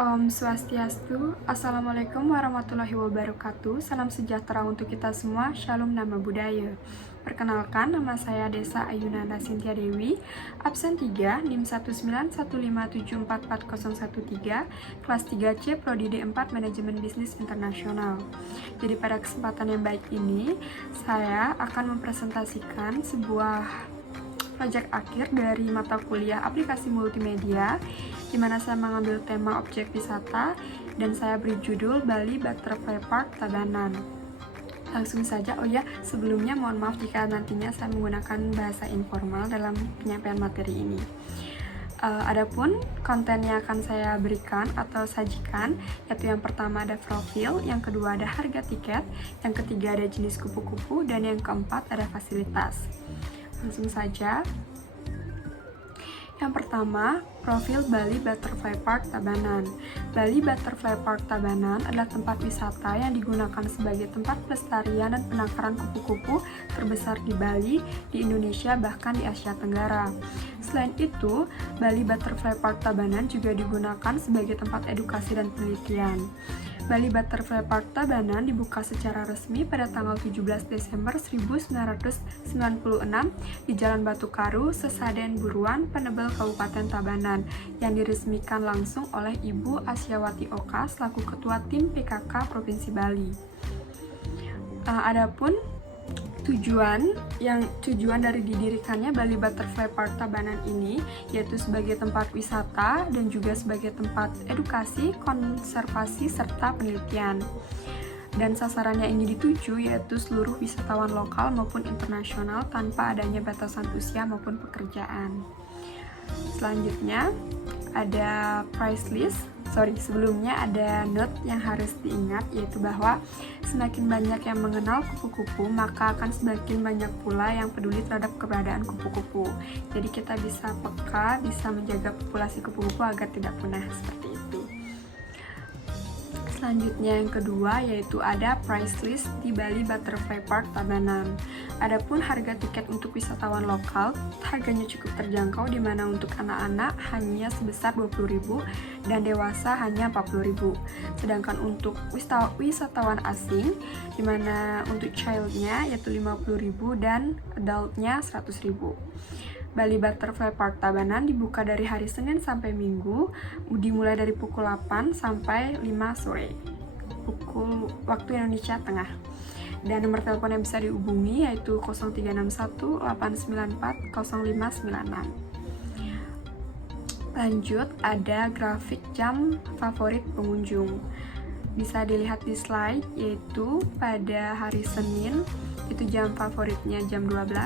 Om Swastiastu, Assalamualaikum warahmatullahi wabarakatuh. Salam sejahtera untuk kita semua, Shalom Nama Budaya. Perkenalkan, nama saya Desa Ayunanda Sintia Dewi, absen 3, NIM 19157444013, kelas 3C, Prodi D4, Manajemen Bisnis Internasional. Jadi pada kesempatan yang baik ini, saya akan mempresentasikan sebuah proyek akhir dari mata kuliah aplikasi multimedia, di mana saya mengambil tema objek wisata dan saya beri judul Bali Butterfly Park Tabanan. Langsung saja, sebelumnya mohon maaf jika nantinya saya menggunakan bahasa informal dalam penyampaian materi ini. Adapun konten yang akan saya berikan atau sajikan, yaitu yang pertama ada profil, yang kedua ada harga tiket, yang ketiga ada jenis kupu-kupu, dan yang keempat ada fasilitas. Langsung saja. Yang pertama, profil Bali Butterfly Park Tabanan. Bali Butterfly Park Tabanan adalah tempat wisata yang digunakan sebagai tempat pelestarian dan penangkaran kupu-kupu terbesar di Bali, di Indonesia, bahkan di Asia Tenggara. Selain itu, Bali Butterfly Park Tabanan juga digunakan sebagai tempat edukasi dan penelitian. Bali Butterfly Park Tabanan dibuka secara resmi pada tanggal 17 Desember 1996 di Jalan Batu Karu, Sesaden Buruan, Penebel, Kabupaten Tabanan, yang diresmikan langsung oleh Ibu Asyawati Oka selaku Ketua Tim PKK Provinsi Bali. Adapun tujuan dari didirikannya Bali Butterfly Park Tabanan ini yaitu sebagai tempat wisata dan juga sebagai tempat edukasi, konservasi, serta penelitian. Dan sasarannya ini dituju yaitu seluruh wisatawan lokal maupun internasional tanpa adanya batasan usia maupun pekerjaan. Selanjutnya ada price list. Sebelumnya ada note yang harus diingat, yaitu bahwa semakin banyak yang mengenal kupu-kupu, maka akan semakin banyak pula yang peduli terhadap keberadaan kupu-kupu. Jadi kita bisa peka, bisa menjaga populasi kupu-kupu agar tidak punah seperti itu. Selanjutnya yang kedua yaitu ada price list di Bali Butterfly Park Tabanan. Adapun harga tiket untuk wisatawan lokal, harganya cukup terjangkau, di mana untuk anak-anak hanya sebesar 20.000 dan dewasa hanya 40.000. Sedangkan untuk wisatawan asing, di mana untuk childnya yaitu 50.000 dan adultnya 100.000. Bali Butterfly Park Tabanan dibuka dari hari Senin sampai Minggu, dimulai dari pukul 8 sampai 5 sore, pukul waktu Indonesia Tengah. Dan nomor telepon yang bisa dihubungi yaitu 0361 894 0596. Lanjut, ada grafik jam favorit pengunjung. Bisa dilihat di slide, yaitu pada hari Senin itu jam favoritnya jam 12,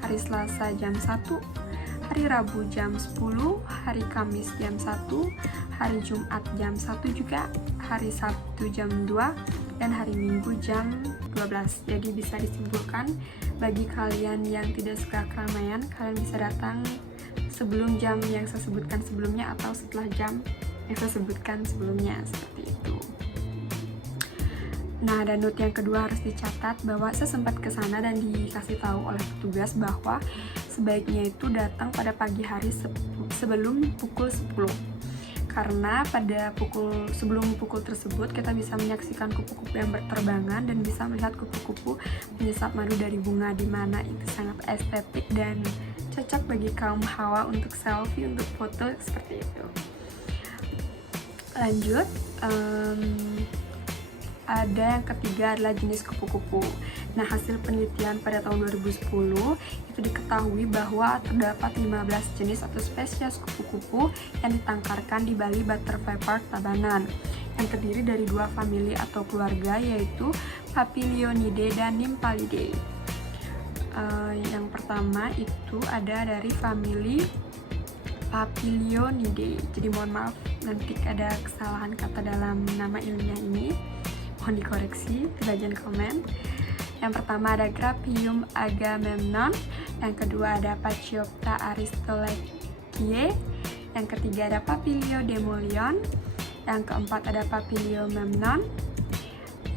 hari Selasa jam 1, hari Rabu jam 10, hari Kamis jam 1, hari Jumat jam 1 juga, hari Sabtu jam 2, dan hari Minggu jam 12. Jadi bisa disimpulkan, bagi kalian yang tidak suka keramaian, kalian bisa datang sebelum jam yang saya sebutkan sebelumnya atau setelah jam yang saya sebutkan sebelumnya, seperti itu. Nah, dan note yang kedua harus dicatat bahwa saya sempat ke sana dan dikasih tahu oleh petugas bahwa sebaiknya itu datang pada pagi hari sebelum pukul 10. Karena sebelum pukul tersebut kita bisa menyaksikan kupu-kupu yang berterbangan dan bisa melihat kupu-kupu menyesap madu dari bunga, di mana itu sangat estetik dan cocok bagi kaum hawa untuk selfie, untuk foto seperti itu. Lanjut, ada yang ketiga adalah jenis kupu-kupu. Nah, hasil penelitian pada tahun 2010 itu diketahui bahwa terdapat 15 jenis atau spesies kupu-kupu yang ditangkarkan di Bali Butterfly Park Tabanan, yang terdiri dari 2 famili atau keluarga, yaitu Papilionidae dan Nymphalidae. Yang pertama itu ada dari famili Papilionidae. Jadi mohon maaf nanti ada kesalahan kata dalam nama ilmiah ini, mohon dikoreksi di bagian komen. Yang pertama ada Graphium agamemnon, yang kedua ada Pachyopta aristolochiae, yang ketiga ada Papiliodemolion, yang keempat ada Papiliomemnon,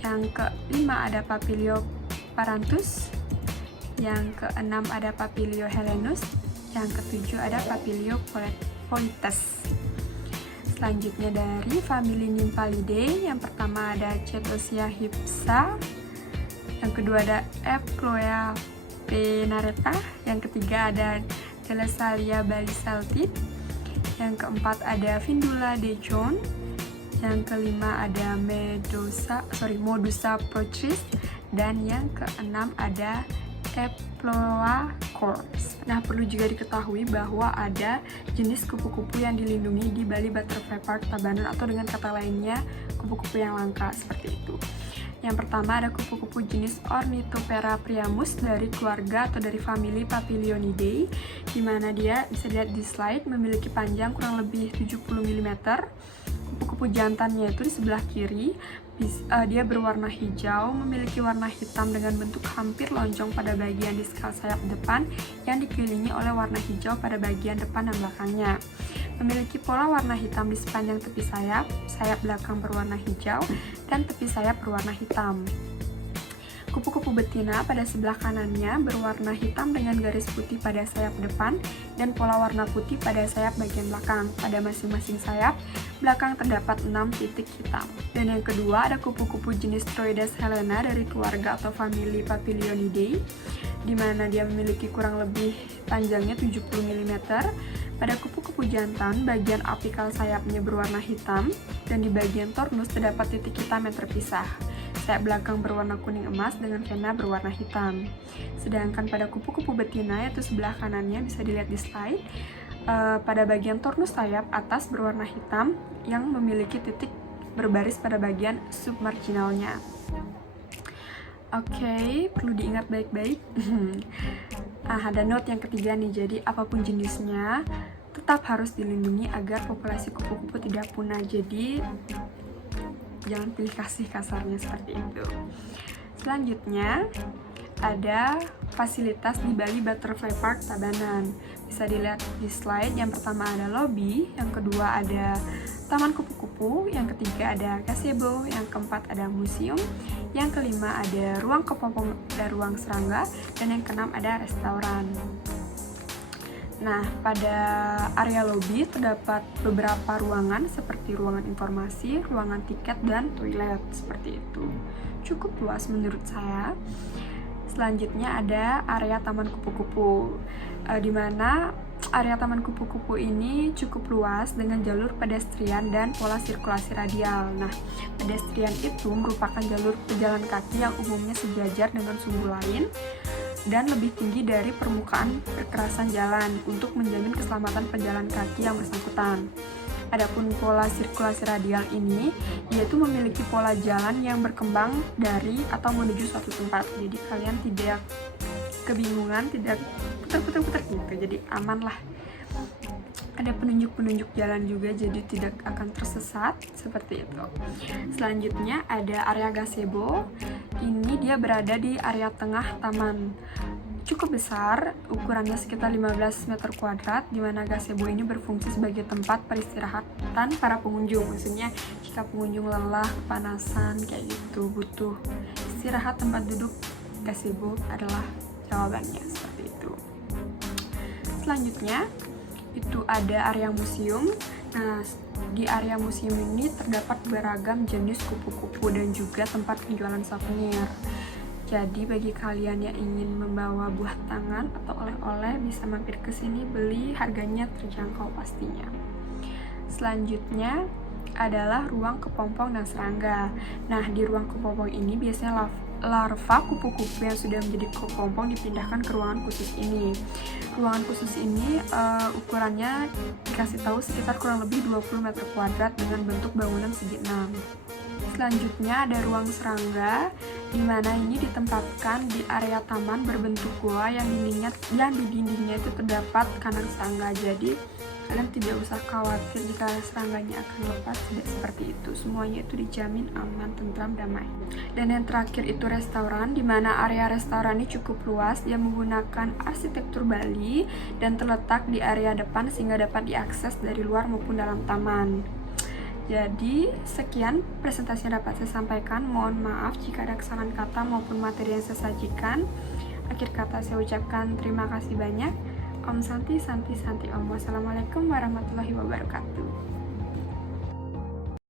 yang kelima ada Papilioparanthus, yang keenam ada Papiliohelenus, yang ketujuh ada Papiliopoetes. Selanjutnya dari famili Nymphalidae, yang pertama ada Cetiosia hypsa, yang kedua ada Eploea penareta, yang ketiga ada Telesalia balisaltid, yang keempat ada Vindula de Jones, yang kelima ada Modusa protris, dan yang keenam ada Eploea cors. Nah, perlu juga diketahui bahwa ada jenis kupu-kupu yang dilindungi di Bali Butterfly Park Tabanan, atau dengan kata lainnya kupu-kupu yang langka, seperti itu. Yang pertama ada kupu-kupu jenis Ornithoptera priamus dari keluarga atau dari famili Papilionidae, di mana dia bisa dilihat di slide memiliki panjang kurang lebih 70 mm. Kupu-kupu jantannya itu di sebelah kiri, dia berwarna hijau, memiliki warna hitam dengan bentuk hampir lonjong pada bagian diskal sayap depan yang dikelilingi oleh warna hijau pada bagian depan dan belakangnya. Memiliki pola warna hitam di sepanjang tepi sayap, sayap belakang berwarna hijau, dan tepi sayap berwarna hitam. Kupu-kupu betina pada sebelah kanannya berwarna hitam dengan garis putih pada sayap depan dan pola warna putih pada sayap bagian belakang. Pada masing-masing sayap belakang terdapat 6 titik hitam. Dan yang kedua ada kupu-kupu jenis Troides helena dari keluarga atau famili Papilionidae, di mana dia memiliki kurang lebih panjangnya 70 mm. Pada kupu-kupu jantan, bagian apikal sayapnya berwarna hitam dan di bagian tornus terdapat titik hitam yang terpisah. Sayap belakang berwarna kuning emas dengan vena berwarna hitam. Sedangkan pada kupu-kupu betina, yaitu sebelah kanannya, bisa dilihat di slide, pada bagian tornus sayap atas berwarna hitam yang memiliki titik berbaris pada bagian submarginalnya. Oke, perlu diingat baik-baik. Ada note yang ketiga nih, jadi apapun jenisnya tetap harus dilindungi agar populasi kupu-kupu tidak punah. Jadi jangan pilih kasih, kasarnya seperti itu. Selanjutnya ada fasilitas di Bali Butterfly Park Tabanan. Bisa dilihat di slide. Yang pertama ada lobby, yang kedua ada taman kupu-kupu, yang ketiga ada gazebo, yang keempat ada museum, yang kelima ada ruang kepompong dan ruang serangga, dan yang keenam ada restoran. Nah, pada area lobby terdapat beberapa ruangan seperti ruangan informasi, ruangan tiket, dan toilet, seperti itu. Cukup luas menurut saya. Selanjutnya ada area taman kupu-kupu, di mana area taman kupu-kupu ini cukup luas dengan jalur pedestrian dan pola sirkulasi radial. Nah, pedestrian itu merupakan jalur pejalan kaki yang umumnya sejajar dengan sumbu lain dan lebih tinggi dari permukaan kekerasan jalan untuk menjamin keselamatan pejalan kaki yang bersangkutan. Adapun pola sirkulasi radial ini yaitu memiliki pola jalan yang berkembang dari atau menuju suatu tempat. Jadi kalian tidak kebingungan, tidak putar-putar gitu, jadi aman lah. Ada penunjuk-penunjuk jalan juga, jadi tidak akan tersesat, seperti itu. Selanjutnya ada area gazebo. Ini dia berada di area tengah taman. Cukup besar, ukurannya sekitar 15 meter kuadrat, di mana gazebo ini berfungsi sebagai tempat peristirahatan para pengunjung. Maksudnya jika pengunjung lelah, kepanasan, kayak gitu, butuh istirahat, tempat duduk, gazebo adalah jawabannya, seperti itu. Selanjutnya itu ada area museum. Nah, di area museum ini terdapat beragam jenis kupu-kupu dan juga tempat penjualan souvenir. Jadi bagi kalian yang ingin membawa buah tangan atau oleh-oleh bisa mampir ke sini beli, harganya terjangkau pastinya. Selanjutnya adalah ruang kepompong dan serangga. Nah, di ruang kepompong ini biasanya larva kupu-kupu yang sudah menjadi kepompong dipindahkan ke ruangan khusus ini. Ruangan khusus ini ukurannya dikasih tahu sekitar kurang lebih 20 meter kuadrat dengan bentuk bangunan segi 6. Selanjutnya ada ruang serangga, di mana ini ditempatkan di area taman berbentuk gua yang di dindingnya itu terdapat kandang serangga. Jadi kalian tidak usah khawatir jika serangganya akan lepas, tidak seperti itu. Semuanya itu dijamin aman, tentram, damai. Dan yang terakhir itu restoran, di mana area restoran ini cukup luas. Dia menggunakan arsitektur Bali dan terletak di area depan sehingga dapat diakses dari luar maupun dalam taman. Jadi sekian presentasi yang dapat saya sampaikan. Mohon maaf jika ada kesalahan kata maupun materi yang saya sajikan. Akhir kata saya ucapkan terima kasih banyak. Om Santi Santi Santi Om. Wassalamualaikum warahmatullahi wabarakatuh.